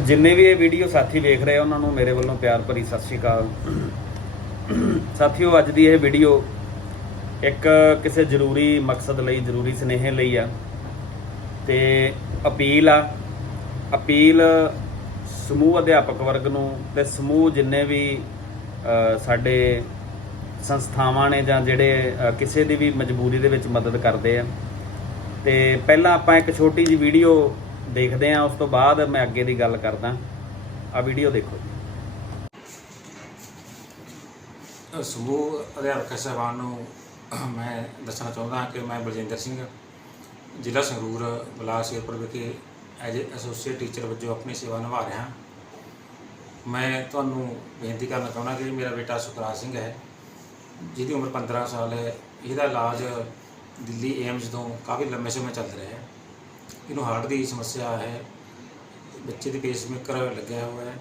ਜਿੰਨੇ ਵੀ ਇਹ ਵੀਡੀਓ ਸਾਥੀ ਵੇਖ ਰਹੇ ਉਹਨਾਂ ਨੂੰ ਮੇਰੇ ਵੱਲੋਂ ਪਿਆਰ ਭਰੀ ਸਤਿ ਸ਼੍ਰੀ ਅਕਾਲ। ਸਾਥੀਓ, ਅੱਜ ਦੀ ਇਹ ਵੀਡੀਓ ਇੱਕ ਕਿਸੇ ਜ਼ਰੂਰੀ ਮਕਸਦ ਲਈ, ਜ਼ਰੂਰੀ ਸੁਨੇਹੇ ਲਈ ਆ। ਤੇ ਅਪੀਲ ਆ, ਅਪੀਲ ਸਮੂਹ ਅਧਿਆਪਕ ਵਰਗ ਨੂੰ ਤੇ ਸਮੂਹ ਜਿੰਨੇ ਵੀ ਸਾਡੇ ਸੰਸਥਾਵਾਂ ਨੇ ਜਾਂ ਜਿਹੜੇ ਕਿਸੇ ਦੀ ਵੀ ਮਜਬੂਰੀ ਦੇ ਵਿੱਚ ਮਦਦ ਕਰਦੇ ਆ। ਤੇ ਪਹਿਲਾਂ ਆਪਾਂ ਇੱਕ ਛੋਟੀ ਜੀ ਵੀਡੀਓ ਦੇਖਦੇ ਹਾਂ, ਉਸ ਤੋਂ ਬਾਅਦ ਮੈਂ ਅੱਗੇ ਦੀ ਗੱਲ ਕਰਦਾ। ਆ ਵੀਡੀਓ ਦੇਖੋ ਜੀ। ਸਮੂਹ ਅਧਿਆਪਕ ਸਹਿਬਾਨ ਨੂੰ ਮੈਂ ਦੱਸਣਾ ਚਾਹੁੰਦਾ ਹਾਂ ਕਿ ਮੈਂ ਬਲਜਿੰਦਰ ਸਿੰਘ, ਜ਼ਿਲ੍ਹਾ ਸੰਗਰੂਰ ਬਲਾਕ ਸ਼ੇਰਪੁਰ ਵਿਖੇ ਐਜ ਐਸੋਸੀਏਟ ਟੀਚਰ ਵਜੋਂ ਆਪਣੀ ਸੇਵਾ ਨਿਭਾ ਰਿਹਾ ਹਾਂ। ਮੈਂ ਤੁਹਾਨੂੰ ਬੇਨਤੀ ਕਰਨਾ ਚਾਹੁੰਦਾ ਕਿ ਮੇਰਾ ਬੇਟਾ ਸੁਖਰਾਜ ਸਿੰਘ ਹੈ, ਜਿਹਦੀ ਉਮਰ 15 ਸਾਲ ਹੈ। ਇਹਦਾ ਇਲਾਜ ਦਿੱਲੀ ਏਮਜ਼ ਤੋਂ ਕਾਫੀ ਲੰਮੇ ਸਮੇਂ ਚੱਲ ਰਿਹਾ ਹੈ। ਇਹਨੂੰ ਹਾਰਟ ਦੀ ਸਮੱਸਿਆ ਹੈ। ਬੱਚੇ ਦੀ ਪੇਸਮੇਕਰ ਲੱਗਿਆ ਹੋਇਆ ਹੈ।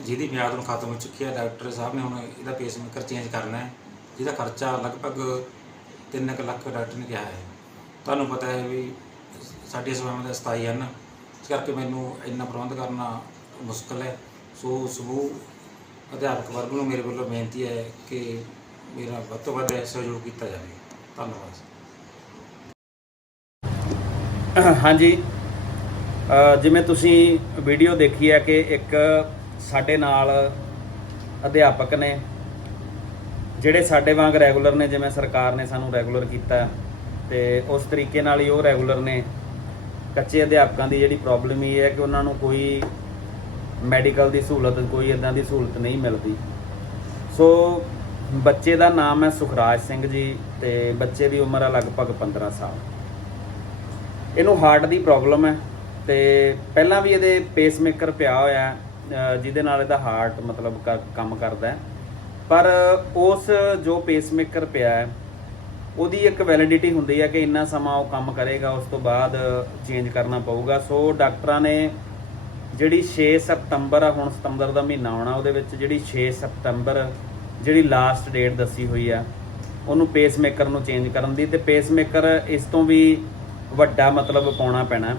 ਜਿਹਦੀ ਮਿਆਦ ਹੁਣ ਖਤਮ ਹੋ ਚੁੱਕੀ ਹੈ। ਡਾਕਟਰ ਸਾਹਿਬ ਨੇ ਹੁਣ ਇਹਦਾ ਪੇਸਮੇਕਰ ਚੇਂਜ ਕਰਨਾ ਹੈ। ਜਿਹਦਾ ਖਰਚਾ ਲਗਭਗ 3 ਲੱਖ ਡਾਕਟਰ ਨੇ ਕਿਹਾ ਹੈ। ਤੁਹਾਨੂੰ ਪਤਾ ਹੈ ਵੀ ਸਾਡੀਆਂ ਸੇਵਾਵਾਂ ਦਾ ਸਥਾਈ ਹਨ। ਇਸ ਕਰਕੇ ਮੈਨੂੰ ਇੰਨਾ ਪ੍ਰਬੰਧ ਕਰਨਾ ਮੁਸ਼ਕਲ ਹੈ। ਸੋ ਸਮੂਹ ਅਧਿਆਪਕ ਵਰਗ ਨੂੰ ਮੇਰੇ ਵੱਲੋਂ ਬੇਨਤੀ ਹੈ ਕਿ ਮੇਰਾ ਵੱਧ ਤੋਂ ਵੱਧ ਸਹਿਯੋਗ ਕੀਤਾ ਜਾਵੇ। ਧੰਨਵਾਦ। ਹਾਂਜੀ। ਜਿਵੇਂ ਤੁਸੀਂ ਵੀਡੀਓ ਦੇਖੀ ਹੈ ਕਿ ਇੱਕ ਸਾਡੇ ਨਾਲ ਅਧਿਆਪਕ ਨੇ, ਜਿਹੜੇ ਸਾਡੇ ਵਾਂਗ ਰੈਗੂਲਰ ਨੇ, ਜਿਵੇਂ ਸਰਕਾਰ ਨੇ ਸਾਨੂੰ ਰੈਗੂਲਰ ਕੀਤਾ ਤੇ ਉਸ ਤਰੀਕੇ ਨਾਲ ਹੀ ਉਹ ਰੈਗੂਲਰ ਨੇ। ਕੱਚੇ ਅਧਿਆਪਕਾਂ ਦੀ ਜਿਹੜੀ ਪ੍ਰੋਬਲਮ ਇਹ ਹੈ ਕਿ ਉਹਨਾਂ ਨੂੰ ਕੋਈ ਮੈਡੀਕਲ ਦੀ ਸਹੂਲਤ, ਕੋਈ ਇਦਾਂ ਦੀ ਸਹੂਲਤ ਨਹੀਂ ਮਿਲਦੀ। ਸੋ, ਬੱਚੇ ਦਾ ਨਾਮ ਹੈ ਸੁਖਰਾਜ ਸਿੰਘ ਜੀ, ਤੇ ਬੱਚੇ ਦੀ ਉਮਰ ਹੈ ਲਗਭਗ 15 ਸਾਲ। ਇਹਨੂੰ ਹਾਰਟ ਦੀ ਪ੍ਰੋਬਲਮ ਹੈ ਤੇ ਪਹਿਲਾਂ ਵੀ ਇਹਦੇ ਪੇਸਮੇਕਰ ਪਿਆ ਹੋਇਆ ਜਿਹਦੇ ਨਾਲ ਇਹਦਾ ਹਾਰਟ ਮਤਲਬ ਕ- ਕੰਮ ਕਰਦਾ ਹੈ। ਪਰ ਉਸ ਜੋ ਪੇਸਮੇਕਰ ਪਿਆ ਹੈ, ਉਹਦੀ ਇੱਕ ਵੈਲਿਡਿਟੀ ਹੁੰਦੀ ਹੈ ਕਿ ਇੰਨਾ ਸਮਾਂ ਉਹ ਕੰਮ ਕਰੇਗਾ, ਉਸ ਤੋਂ ਬਾਅਦ ਚੇਂਜ ਕਰਨਾ ਪਊਗਾ। ਸੋ ਡਾਕਟਰਾਂ ਨੇ ਜਿਹੜੀ 6 ਸਤੰਬਰ ਆ, ਹੁਣ ਸਤੰਬਰ ਦਾ ਮਹੀਨਾ ਆਉਣਾ, ਉਹਦੇ ਵਿੱਚ ਜਿਹੜੀ 6 ਸਤੰਬਰ, ਜਿਹੜੀ ਲਾਸਟ ਡੇਟ ਦੱਸੀ ਹੋਈ ਆ, ਉਹਨੂੰ ਪੇਸਮੇਕਰ ਨੂੰ ਚੇਂਜ ਕਰਨ ਦੀ। ਤੇ ਪੇਸਮੇਕਰ ਇਸ ਤੋਂ ਵੀ ਵੱਡਾ ਮਤਲਬ ਪਾਉਣਾ ਪੈਣਾ।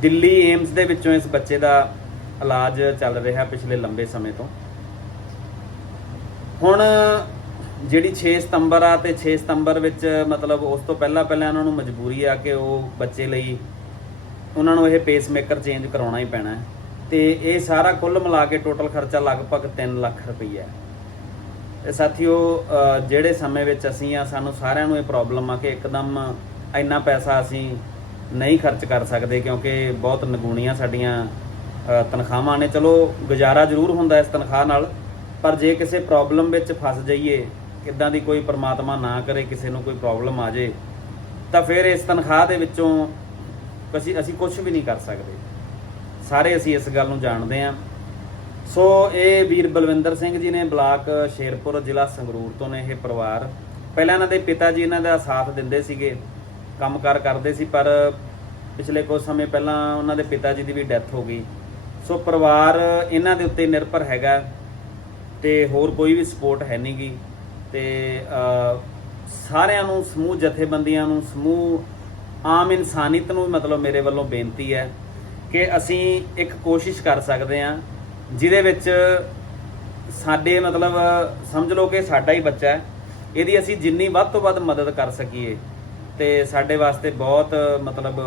ਦਿੱਲੀ ਏਮਸ ਦੇ ਵਿੱਚੋਂ ਇਸ ਬੱਚੇ ਦਾ ਇਲਾਜ ਚੱਲ ਰਿਹਾ ਪਿਛਲੇ ਲੰਬੇ ਸਮੇਂ ਤੋਂ। ਹੁਣ ਜਿਹੜੀ 6 ਸਤੰਬਰ ਆ ਤੇ 6 ਸਤੰਬਰ ਵਿੱਚ ਮਤਲਬ ਉਸ ਤੋਂ ਪਹਿਲਾਂ ਪਹਿਲਾਂ ਉਹਨਾਂ ਨੂੰ ਮਜਬੂਰੀ ਆ ਕਿ ਉਹ ਬੱਚੇ ਲਈ ਉਹਨਾਂ ਨੂੰ ਇਹ ਪੇਸਮੇਕਰ ਚੇਂਜ ਕਰਾਉਣਾ ਹੀ ਪੈਣਾ ਹੈ। ਤੇ ਇਹ ਸਾਰਾ ਕੁੱਲ ਮਿਲਾ ਕੇ ਟੋਟਲ ਖਰਚਾ ਲਗਭਗ 3 ਲੱਖ ਰੁਪਈਆ ਹੈ। ਤੇ ਸਾਥੀਓ ਜਿਹੜੇ ਸਮੇਂ ਵਿੱਚ ਅਸੀਂ ਆ, ਸਾਨੂੰ ਸਾਰਿਆਂ ਨੂੰ ਇਹ ਪ੍ਰੋਬਲਮ ਆ ਕਿ ਇੱਕਦਮ ਇੰਨਾ ਪੈਸਾ ਅਸੀਂ ਨਹੀਂ ਖਰਚ ਕਰ ਸਕਦੇ ਕਿਉਂਕਿ ਬਹੁਤ ਨਗੂਣੀਆਂ ਸਾਡੀਆਂ ਤਨਖਾਹਾਂ ਨੇ। ਚਲੋ, ਗੁਜ਼ਾਰਾ ਜ਼ਰੂਰ ਹੁੰਦਾ ਇਸ ਤਨਖਾਹ ਨਾਲ, ਪਰ ਜੇ ਕਿਸੇ ਪ੍ਰੋਬਲਮ ਵਿੱਚ ਫਸ ਜਾਈਏ, ਕਿੱਦਾਂ ਦੀ ਕੋਈ ਪਰਮਾਤਮਾ ਨਾ ਕਰੇ, ਕਿਸੇ ਨੂੰ ਕੋਈ ਪ੍ਰੋਬਲਮ ਆ ਜੇ, ਤਾਂ ਫਿਰ ਇਸ ਤਨਖਾਹ ਦੇ ਵਿੱਚੋਂ ਅਸੀਂ ਅਸੀਂ ਕੁਝ ਵੀ ਨਹੀਂ ਕਰ ਸਕਦੇ। ਸਾਰੇ ਅਸੀਂ ਇਸ ਗੱਲ ਨੂੰ ਜਾਣਦੇ ਹਾਂ। ਸੋ, ਇਹ ਵੀਰ ਬਲਵਿੰਦਰ ਸਿੰਘ ਜੀ ਨੇ ਬਲਾਕ ਸ਼ੇਰਪੁਰ ਜ਼ਿਲ੍ਹਾ ਸੰਗਰੂਰ ਤੋਂ ਨੇ ਇਹ ਪਰਿਵਾਰ। ਪਹਿਲਾਂ ਇਹਨਾਂ ਦੇ ਪਿਤਾ ਜੀ ਇਹਨਾਂ ਦਾ ਸਾਥ ਦਿੰਦੇ ਸੀਗੇ। ਕੰਮਕਾਰ ਕਰਦੇ ਸੀ ਪਰ ਪਿਛਲੇ ਕੁਝ ਸਮੇਂ ਪਹਿਲਾਂ ਉਹਨਾਂ ਦੇ ਪਿਤਾ ਜੀ ਦੀ ਵੀ ਡੈਥ ਹੋ ਗਈ। ਸੋ ਪਰਿਵਾਰ ਇਹਨਾਂ ਦੇ ਉੱਤੇ ਨਿਰਭਰ ਹੈਗਾ ਤੇ ਹੋਰ ਕੋਈ ਵੀ ਸਪੋਰਟ ਹੈ ਨਹੀਂਗੀ ਤੇ ਅ, ਸਾਰਿਆਂ ਨੂੰ ਸਮੂਹ ਜਥੇਬੰਦੀਆਂ ਨੂੰ ਸਮੂਹ ਆਮ ਇਨਸਾਨੀਅਤ ਨੂੰ ਮਤਲਬ ਮੇਰੇ ਵੱਲੋਂ ਬੇਨਤੀ ਹੈ ਕਿ ਅਸੀਂ ਇੱਕ ਕੋਸ਼ਿਸ਼ ਕਰ ਸਕਦੇ ਹਾਂ ਜਿਹਦੇ ਵਿੱਚ ਸਾਡੇ ਮਤਲਬ ਸਮਝ ਲਓ ਕਿ ਸਾਡਾ ਹੀ ਬੱਚਾ ਹੈ ਇਹਦੀ ਅਸੀਂ ਜਿੰਨੀ ਵੱਧ ਤੋਂ ਵੱਧ ਮਦਦ ਕਰ ਸਕੀਏ। ਤੇ ਸਾਡੇ ਵਾਸਤੇ ਬਹੁਤ, ਮਤਲਬ,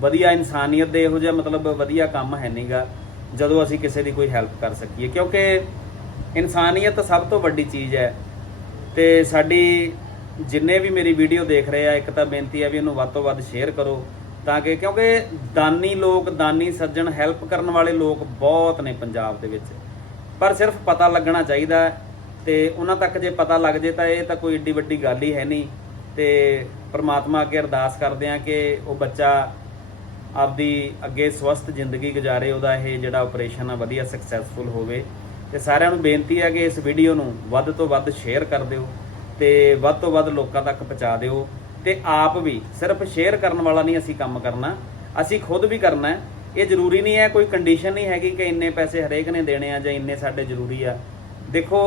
ਵਧੀਆ ਇਨਸਾਨੀਅਤ ਦੇ ਇਹੋ ਜਿਹਾ, ਮਤਲਬ, ਵਧੀਆ ਕੰਮ ਹੈ ਨਹੀਂਗਾ ਜਦੋਂ ਅਸੀਂ ਕਿਸੇ ਦੀ ਕੋਈ ਹੈਲਪ ਕਰ ਸਕੀਏ। ਕਿਉਂਕਿ ਇਨਸਾਨੀਅਤ ਸਭ ਤੋਂ ਵੱਡੀ ਚੀਜ਼ ਹੈ। ਤੇ ਸਾਡੀ ਜਿੰਨੇ ਵੀ ਮੇਰੀ ਵੀਡੀਓ ਦੇਖ ਰਹੇ ਆ, ਇੱਕ ਤਾਂ ਬੇਨਤੀ ਹੈ ਵੀ ਇਹਨੂੰ ਵੱਧ ਤੋਂ ਵੱਧ ਸ਼ੇਅਰ ਕਰੋ, ਤਾਂ ਕਿ, ਕਿਉਂਕਿ ਦਾਨੀ ਲੋਕ, ਦਾਨੀ ਸੱਜਣ, ਹੈਲਪ ਕਰਨ ਵਾਲੇ ਲੋਕ ਬਹੁਤ ਨੇ ਪੰਜਾਬ ਦੇ ਵਿੱਚ। ਪਰ ਸਿਰਫ ਪਤਾ ਲੱਗਣਾ ਚਾਹੀਦਾ ਹੈ, ਤੇ ਉਹਨਾਂ ਤੱਕ ਜੇ ਪਤਾ ਲੱਗ ਜੇ ਤਾਂ ਇਹ ਤਾਂ ਕੋਈ ਏਡੀ ਵੱਡੀ ਗੱਲ ਹੀ ਹੈ ਨਹੀਂ। ਤੇ ਪ੍ਰਮਾਤਮਾ ਅੱਗੇ ਅਰਦਾਸ ਕਰਦੇ ਆ ਕਿ ਉਹ ਬੱਚਾ ਆਪਦੀ ਅੱਗੇ ਸਵਸਥ ਜ਼ਿੰਦਗੀ ਗੁਜ਼ਾਰੇ, ਉਹਦਾ ਇਹ ਜਿਹੜਾ ਆਪਰੇਸ਼ਨ ਆ ਵਧੀਆ ਸਕਸੈਸਫੁਲ ਹੋਵੇ। ਤੇ ਸਾਰਿਆਂ ਨੂੰ ਬੇਨਤੀ ਹੈ ਕਿ ਇਸ ਵੀਡੀਓ ਨੂੰ ਵੱਧ ਤੋਂ ਵੱਧ ਸ਼ੇਅਰ ਕਰ ਦਿਓ ਤੇ ਵੱਧ ਤੋਂ ਵੱਧ ਲੋਕਾਂ ਤੱਕ ਪਹੁੰਚਾ ਦਿਓ ਤੇ ਆਪ ਵੀ ਸਿਰਫ ਸ਼ੇਅਰ ਕਰਨ ਵਾਲਾ ਨਹੀਂ ਅਸੀਂ ਕੰਮ ਕਰਨਾ, ਅਸੀਂ ਖੁਦ ਵੀ ਕਰਨਾ ਹੈ। ਇਹ ਜ਼ਰੂਰੀ ਨਹੀਂ ਹੈ, ਕੋਈ ਕੰਡੀਸ਼ਨ ਨਹੀਂ ਹੈਗੀ ਕਿ ਇੰਨੇ ਪੈਸੇ ਹਰੇਕ ਨੇ ਦੇਣੇ ਆ ਜਾਂ ਇੰਨੇ ਸਾਡੇ ਜ਼ਰੂਰੀ ਆ। ਦੇਖੋ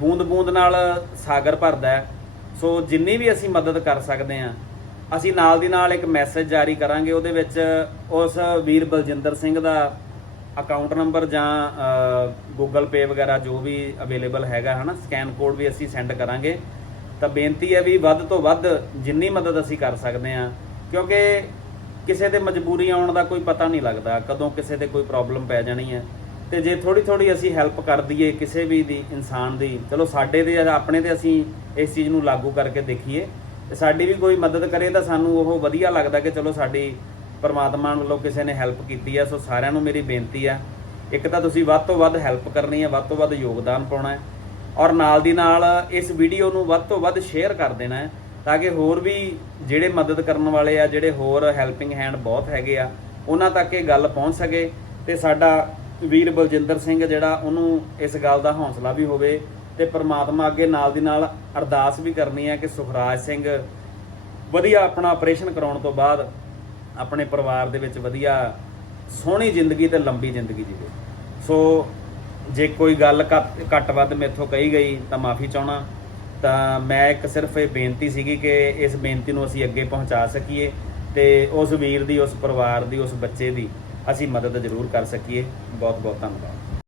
ਬੂੰਦ ਬੂੰਦ ਨਾਲ ਸਾਗਰ ਭਰਦਾ ਹੈ ਸੋ ਜਿੰਨੀ ਵੀ ਅਸੀਂ ਮਦਦ ਕਰ ਸਕਦੇ ਆ ਅਸੀਂ ਨਾਲ ਦੀ ਨਾਲ ਇੱਕ ਮੈਸੇਜ ਜਾਰੀ ਕਰਾਂਗੇ, ਉਹਦੇ ਵਿੱਚ ਉਸ ਵੀਰ ਬਲਜਿੰਦਰ ਸਿੰਘ ਦਾ ਅਕਾਊਂਟ ਨੰਬਰ ਜਾਂ ਗੂਗਲ ਪੇ ਵਗੈਰਾ ਜੋ ਵੀ ਅਵੇਲੇਬਲ ਹੈਗਾ, ਹਨਾ ਸਕੈਨ ਕੋਡ ਵੀ ਅਸੀਂ ਸੈਂਡ ਕਰਾਂਗੇ। ਤਾਂ ਬੇਨਤੀ ਹੈ ਵੀ ਵੱਧ ਤੋਂ ਵੱਧ ਜਿੰਨੀ ਮਦਦ ਅਸੀਂ ਕਰ ਸਕਦੇ ਹਾਂ, ਕਿਉਂਕਿ ਕਿਸੇ ਦੇ ਮਜਬੂਰੀ ਆਉਣ ਦਾ ਕੋਈ ਪਤਾ ਨਹੀਂ ਲੱਗਦਾ, ਕਦੋਂ ਕਿਸੇ ਤੇ ਕੋਈ ਪ੍ਰੋਬਲਮ ਪੈ ਜਾਣੀ ਹੈ। ਤੇ ਜੇ ਥੋੜੀ ਥੋੜੀ ਅਸੀਂ ਹੈਲਪ ਕਰ ਦਈਏ ਕਿਸੇ ਵੀ ਦੀ, ਇਨਸਾਨ ਦੀ, ਚਲੋ ਸਾਡੇ ਤੇ ਜਾਂ ਆਪਣੇ ਤੇ ਅਸੀਂ ਇਸ ਚੀਜ਼ ਨੂੰ ਲਾਗੂ ਕਰਕੇ ਦੇਖੀਏ, ਤੇ ਸਾਡੀ ਵੀ ਕੋਈ ਮਦਦ ਕਰੇ ਤਾਂ ਸਾਨੂੰ ਉਹ ਵਧੀਆ ਲੱਗਦਾ ਕਿ ਚਲੋ ਸਾਡੀ ਪਰਮਾਤਮਾ ਵੱਲੋਂ ਕਿਸੇ ਨੇ ਹੈਲਪ ਕੀਤੀ ਹੈ ਸੋ ਸਾਰਿਆਂ ਨੂੰ ਮੇਰੀ ਬੇਨਤੀ ਆ। ਇੱਕ ਤਾਂ ਤੁਸੀਂ ਵੱਧ ਤੋਂ ਵੱਧ ਹੈਲਪ ਕਰਨੀ ਹੈ ਵੱਧ ਤੋਂ ਵੱਧ ਯੋਗਦਾਨ ਪਾਉਣਾ ਹੈ, ਔਰ ਨਾਲ ਦੀ ਨਾਲ ਇਸ ਵੀਡੀਓ ਨੂੰ ਵੱਧ ਤੋਂ ਵੱਧ ਸ਼ੇਅਰ ਕਰ ਦੇਣਾ ਹੈ, ਤਾਂ ਕਿ ਹੋਰ ਵੀ ਜਿਹੜੇ ਮਦਦ ਕਰਨ ਵਾਲੇ ਆ, ਜਿਹੜੇ ਹੋਰ ਹੈਲਪਿੰਗ ਹੈਂਡ ਬਹੁਤ ਹੈਗੇ ਆ, ਉਹਨਾਂ ਤੱਕ ਇਹ ਗੱਲ ਪਹੁੰਚ ਸਕੇ, ਤੇ ਸਾਡਾ ਵੀਰ ਬਲਜਿੰਦਰ ਸਿੰਘ ਜਿਹੜਾ ਉਹਨੂੰ ਇਸ ਗੱਲ ਦਾ ਹੌਸਲਾ ਵੀ ਹੋਵੇ ਤੇ ਪ੍ਰਮਾਤਮਾ ਅੱਗੇ ਨਾਲ ਦੀ ਨਾਲ ਅਰਦਾਸ ਵੀ ਕਰਨੀ ਹੈ ਕਿ ਸੁਖਰਾਜ ਸਿੰਘ ਵਧੀਆ ਆਪਣਾ ਆਪਰੇਸ਼ਨ ਕਰਾਉਣ ਤੋਂ ਬਾਅਦ ਆਪਣੇ ਪਰਿਵਾਰ ਦੇ ਵਿੱਚ ਵਧੀਆ ਸੋਹਣੀ ਜ਼ਿੰਦਗੀ ਤੇ ਲੰਬੀ ਜ਼ਿੰਦਗੀ ਜੀਵੇ। ਸੋ ਜੇ ਕੋਈ ਗੱਲ ਘੱਟ ਘੱਟ ਵੱਧ ਮੇਥੋਂ ਕਹੀ ਗਈ ਤਾਂ ਮਾਫੀ ਚਾਹਣਾ ਤਾਂ ਮੈਂ ਇੱਕ ਸਿਰਫ ਇਹ ਬੇਨਤੀ ਸੀਗੀ ਕਿ ਇਸ ਬੇਨਤੀ ਨੂੰ ਅਸੀਂ ਅੱਗੇ ਪਹੁੰਚਾ ਸਕੀਏ ਤੇ ਉਸ ਵੀਰ ਦੀ, ਉਸ ਪਰਿਵਾਰ ਦੀ, ਉਸ ਬੱਚੇ ਦੀ ਅਸੀਂ ਮਦਦ ਜ਼ਰੂਰ ਕਰ ਸਕੀਏ। ਬਹੁਤ ਬਹੁਤ ਧੰਨਵਾਦ।